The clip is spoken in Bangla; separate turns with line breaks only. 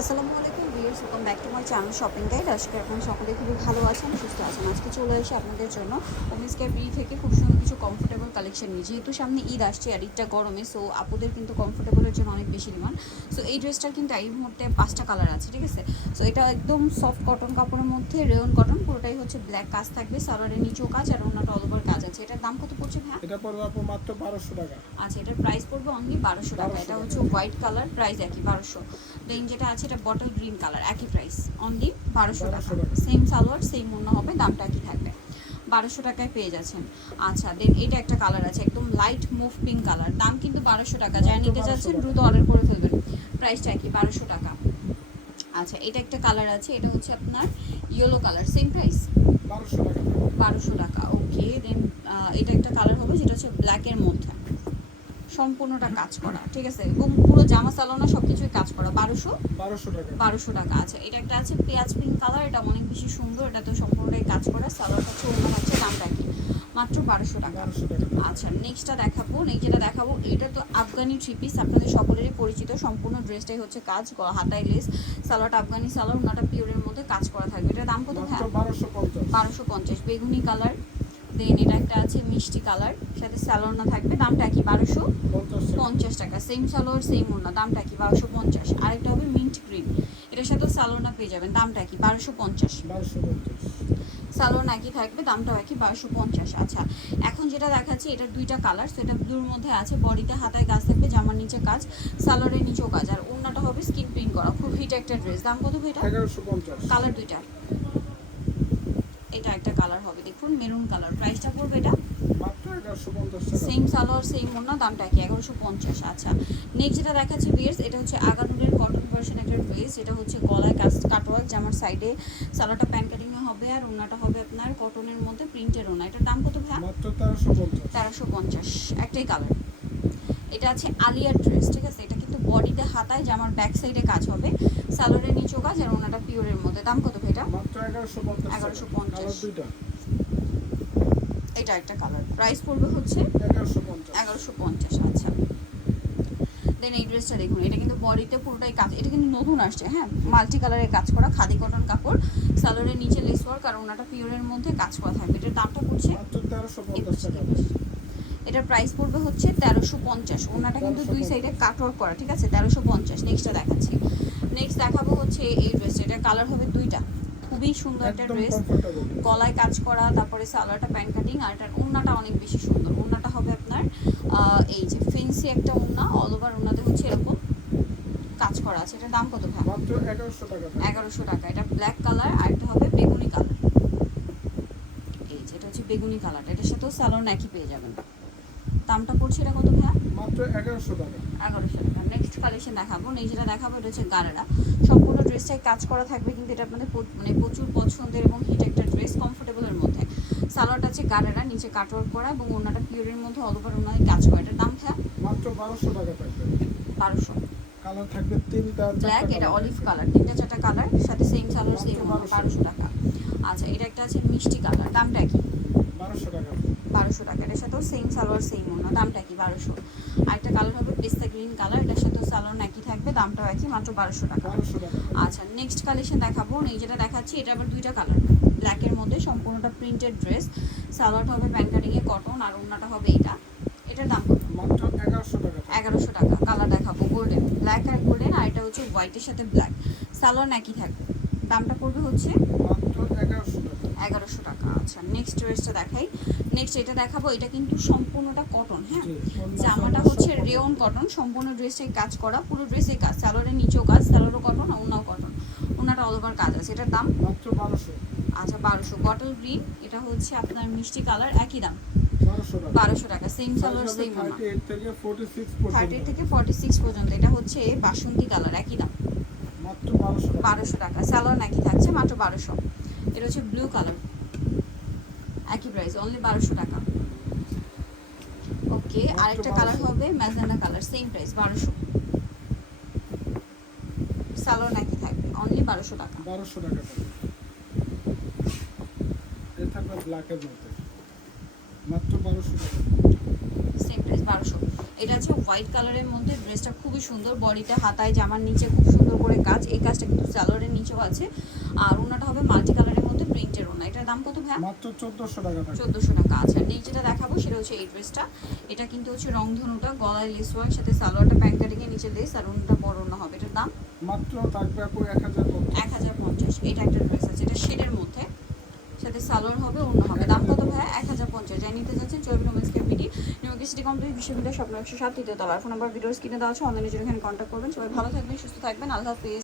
আসসালামু আলাইকুম। Viewers welcome back to my channel shopping guide আজকে আপনারা সকলে খুবই ভালো আছেন সুস্থ আছেন। আজকে চলে আসি আপনাদের জন্য ওমিস ক্যাবরি থেকে খুব সুন্দর কিছু কমফোর্টেবল কালেকশন নিয়ে। যেহেতু সামনে ঈদ আসছে আর ঈদটা গরমে সো আপুদের কিন্তু কমফোর্টেবলের জন্য অনেক বেশি ডিমান্ড সো এই ড্রেসটার কিন্তু এই মুহূর্তে পাঁচটা কালার আছে ঠিক আছে? সো এটা একদম সফট কটন কাপড়ের মধ্যে রেয়ন কটন পুরোটাই হচ্ছে ব্ল্যাক কাজ থাকবে সালোয়ারের নিচেও কাজ আর অন্যটা অল ওভার কাজ আছে। এটার দাম কত পড়ছে ভাই
এটা পড়বে আপু মাত্র বারোশো টাকা।
আচ্ছা এটার প্রাইস পড়বে অনলি বারোশো টাকা। এটা হচ্ছে হোয়াইট কালার প্রাইস একই বারোশো। দেন যেটা আছে এটা বটল গ্রিন কালার একই প্রাইস অনলি বারোশো টাকা। সেম সালোয়ার সেম অন্য হবে দামটা একই থাকবে। বারোশো টাকায় পেয়ে যাচ্ছেন। আচ্ছা দেন এটা একটা কালার আছে একদম লাইট মুভ পিঙ্ক কালার দাম কিন্তু বারোশো টাকা।
মাত্র
নিতে যাচ্ছেন। দ্রুত অর্ডার করে ফেলবেন। প্রাইসটা একই বারোশো টাকা। আচ্ছা এটা একটা কালার আছে এটা হচ্ছে আপনার ইয়েলো কালার সেম প্রাইস
বারোশো টাকা।
বারোশো টাকা ওকে দেন এটা একটা কালার হবে যেটা হচ্ছে ব্ল্যাকের মধ্যে। সম্পূর্ণটা কাজ করা ঠিক আছে? এবং পুরো জামা সালোনা সব কিছুই কাজ করা। বারোশো?
বারোশো টাকা।
বারোশো টাকা। আছে এটা একটা আছে পেঁয়াজ পিঙ্ক কালার এটা অনেক বেশি সুন্দর এটা তো সম্পূর্ণটাই কাজ করা। সালোয়ার হচ্ছে অন্য হচ্ছে দামটা কি মাত্র বারোশো টাকা।
বারোশো টাকা।
আচ্ছা নেক্সটটা দেখাবো। নেক্সট যেটা দেখাবো এটা তো আফগানি থ্রি পিস আপনাদের সকলেরই পরিচিত। সম্পূর্ণ ড্রেসটাই হচ্ছে কাজ হাতায় লেস সালোয়ারটা আফগানি সালোয়ার ওনাটা পিওরের মধ্যে কাজ করা থাকবে। এটার দাম কত হ্যাঁ
বারোশো পঞ্চাশ।
বারোশো পঞ্চাশ। বেগুনি কালার দেন এটা একটা আছে মিষ্টি কালার সাথে স্যালোনা থাকবে দামটা কি বারোশো?
পঞ্চাশ টাকা।
সেম সালোয়ার সেম ওড়না দামটা কি বারোশো পঞ্চাশ? আরেকটা হবে মিন্ট গ্রিন এটার সাথে সালোনা পেয়ে যাবেন দামটা কি বারোশো পঞ্চাশ? সালোয়ার একই থাকবে দামটাও একই বারোশো পঞ্চাশ? আচ্ছা এখন যেটা দেখাচ্ছি এটার দুইটা কালার সেটা ব্লুর মধ্যে আছে বডিতে হাতায় কাজ থাকবে জামার নিচে কাজ সালোয়ারের নিচেও কাজ আর ওড়নাটা হবে স্কিন প্রিন্ট করা খুব হিট একটা ড্রেস দাম কত
ভাই এটা?
কালার দুইটা। এটা একটা কালার হবে। দেখুন মেরুন কালার প্রাইসটা পড়বে এটা? সেম সালোয়ার সেম ওনা দামটা কি? এগারোশো পঞ্চাশ। আচ্ছা। নেক্সট যেটা দেখাচ্ছে বিয়ার্স এটা হচ্ছে আগানুরের কটন ভার্সন একটা ড্রেস এটা হচ্ছে গলায় কাটওয়ার্ক জামার সাইডে সালোয়ারটা প্যান কাটিংয়ে হবে আর ওনাটা হবে আপনার কটনের মধ্যে প্রিন্টের ওনা এটার দাম কত ভাই
তেরোশো
তেরোশো পঞ্চাশ। একটাই কালার এটা আছে আলিয়ার ড্রেস ঠিক আছে? এটা কিন্তু বডিতে হাতায় জামার ব্যাক সাইডে কাজ হবে। সালোয়ারের নিচেও কাজ আর ওনাটা পিওরের মধ্যে দাম কত ভাই এটা?
এগারোশো পঞ্চাশ।
1150
কালার দুইটা।
এটা একটা কালার। প্রাইস পড়বে হচ্ছে
এগারোশো পঞ্চাশ।
আচ্ছা। দেন এই ড্রেসটা দেখুন এটা কিন্তু বডিতে পুরোটাই কাজ এটা কিন্তু নতুন আসছে হ্যাঁ? মাল্টি কালারের কাজ করা খাদি কটন কাপড় সালোয়ারের নিচে লেস ওয়ার্ক আর ওনাটা পিওরের মধ্যে কাজ করা থাকবে। এটার দামটা পড়ছে এটার প্রাইস পড়বে হচ্ছে তেরোশো পঞ্চাশ। ওনাটা কিন্তু দুই সাইডে কাটওয়ার্ক করা ঠিক আছে? তেরোশো পঞ্চাশ। নেক্সটটা দেখাচ্ছি। নেক্সট দেখাবো হচ্ছে এই ড্রেসটা এটার কালার হবে দুইটা। খুবই সুন্দর একটা ড্রেস গলায় কাজ করা তারপরে সালোয়ারটা প্যান্ট কাটিং আর এটার ওড়নাটা অনেক বেশি সুন্দর। ওড়নাটা হবে আপনার এই যে ফেন্সি একটা ওড়না অল ওভার ওড়নাতে হচ্ছে এরকম কাজ করা আছে। এটার দাম কত ভাই?
এগারোশো টাকা
এটা ব্ল্যাক কালার আর এটা হবে বেগুনি কালার এই যে এটা হচ্ছে বেগুনি কালারটা এটার সাথেও স্যালোন একই পেয়ে যাবেন। দামটা পড়ছে এটা কত ভাইয়া?
মাত্র এগারোশো টাকা।
এগারোশো টাকা। নেক্সট কালেকশন দেখাবো নেই যেটা দেখাবো এটা হচ্ছে গারারা। সম্পূর্ণ ড্রেসটাই কাজ করা থাকবে কিন্তু এটা আপনাদের মানে প্রচুর পছন্দের এবং হিট একটা ড্রেস কমফোর্টেবলের মধ্যে। সালোয়ারটা আছে গারারা নিচে কাটওয়ার্ক করা এবং ওনাটা পিওরের মধ্যে অল ওভার কাজ করা। এটার দাম খা
মাত্র বারোশো টাকা
বারোশো।
কালার থাকবে তিনটা
ব্ল্যাক এটা অলিভ কালার তিনটা চারটা কালার সাথে সেম সালোয়ার সেম
মাত্র 1200
বারোশো। টাকা। আচ্ছা এটা একটা আছে মিষ্টি কালার দামটা কি?
বারোশো টাকা।
বারোশো টাকা এটার সাথেও সেম সালোয়ার সেম অন্য দামটা কি বারোশো। আরেকটা কালার হবে পেস্তা গ্রিন কালার এটার সাথেও সালোয়ার একই থাকবে দামটাও একই মাত্র বারোশো টাকা। আচ্ছা নেক্সট কালেকশন দেখাবো এই যেটা দেখাচ্ছি এটা আবার দুইটা কালার ব্ল্যাকের মধ্যে সম্পূর্ণটা প্রিন্টেড ড্রেস সালোয়ারটা হবে প্যান্ট কাটিংয়ে কটন আর ওড়নাটা হবে এটা এটার দাম কত?
মাত্র এগারোশো টাকা।
এগারোশো টাকা কালার দেখাবো গোল্ডেন ব্ল্যাক আর গোল্ডেন আর এটা হচ্ছে হোয়াইটের সাথে ব্ল্যাক সালোয়ার একই থাকবে দামটা পড়বে হচ্ছে
মাত্র এগারোশো টাকা।
এগারোশো টাকা আচ্ছা নেক্সট ড্রেসটা দেখাই। নেক্সট এটা দেখাবো এটা কিন্তু সম্পূর্ণটা কটন হ্যাঁ? জামাটা হচ্ছে রেয়ন কটন সম্পূর্ণ ড্রেসটাই কাজ করা পুরো ড্রেসে কাজ সালোয়ারের নিচেও কাজ সালোয়ারও কটন ওনাও কটন ওনাটা অল ওভার কাজ আছে। এটার দাম?
মাত্র বারোশো।
আচ্ছা বারোশো। বটল গ্রিন এটা হচ্ছে আপনার মিষ্টি কালার একই দাম?
বারোশো টাকা।
সেম সালোয়ার সেম
থার্টি থেকে ফোর্টি সিক্স পর্যন্ত।
এটা হচ্ছে বাসন্তী কালার একই দাম?
বারোশো টাকা।
টাকা। একই থাকছে মাত্র বারোশো। এটা হচ্ছে ব্লু কালার একই প্রাইস অনলি বারোশো টাকা। ওকে আরেকটা কালার হবে ম্যাজেন্ডা কালার সেম প্রাইস বারোশো। সালোয়ার একই থাকবে অনলি বারোশো টাকা।
বারোশো টাকা থাকবে থাকবে ব্ল্যাকের মধ্যে। মাত্র বারোশো টাকা।
সেম প্রাইস বারোশো। এটা হচ্ছে হোয়াইট কালারের মধ্যে ড্রেসটা খুবই সুন্দর বডিতে হাতায় জামার নিচে খুব সুন্দর করে কাজ এই কাজ কাজটা কিন্তু স্যালোয়ারের নিচেও আছে। আর ওনাটা হবে মাল্টি কালারের মধ্যে প্রিন্টের ওনা এটার দাম কত ভাই
মাত্র চোদ্দোশো টাকা থাকবে
চোদ্দোশো টাকা। আর নেক্সট যেটা দেখাবো সেটা হচ্ছে এই ড্রেসটা। এটা কিন্তু হচ্ছে রং ধনুটা গলায় লেস ওয়ার্ক সাথে সালোয়ারটা প্যান্ট কাটিংয়ে নিচে লেস আর ওনাটা বড় ওনা হবে। এটার দাম?
মাত্র থাকবে আপু এক হাজার
এক হাজার পঞ্চাশ। এটা একটা ড্রেস আছে এটা শেডের মধ্যে। সাথে সালোয়ার হবে, অন্য হবে। দাম কত ভাই এক হাজার পঞ্চাশ। যাই নিতে যাচ্ছেন চলবে নোমেন্সকে কেপিটি নিউকে সিটি কমপ্লিট বিশ্ববিদ্যালয় স্বপ্ন একশো সাত, তৃতীয় তলার। ফোন নাম্বার ভিডিওস কিনে দেওয়া আছে অনলাইনে জন্য এখানে কন্ট্যাক্ট করবেন। সবাই ভালো থাকবেন, সুস্থ থাকবেন। আল্লাহ হাফিজ।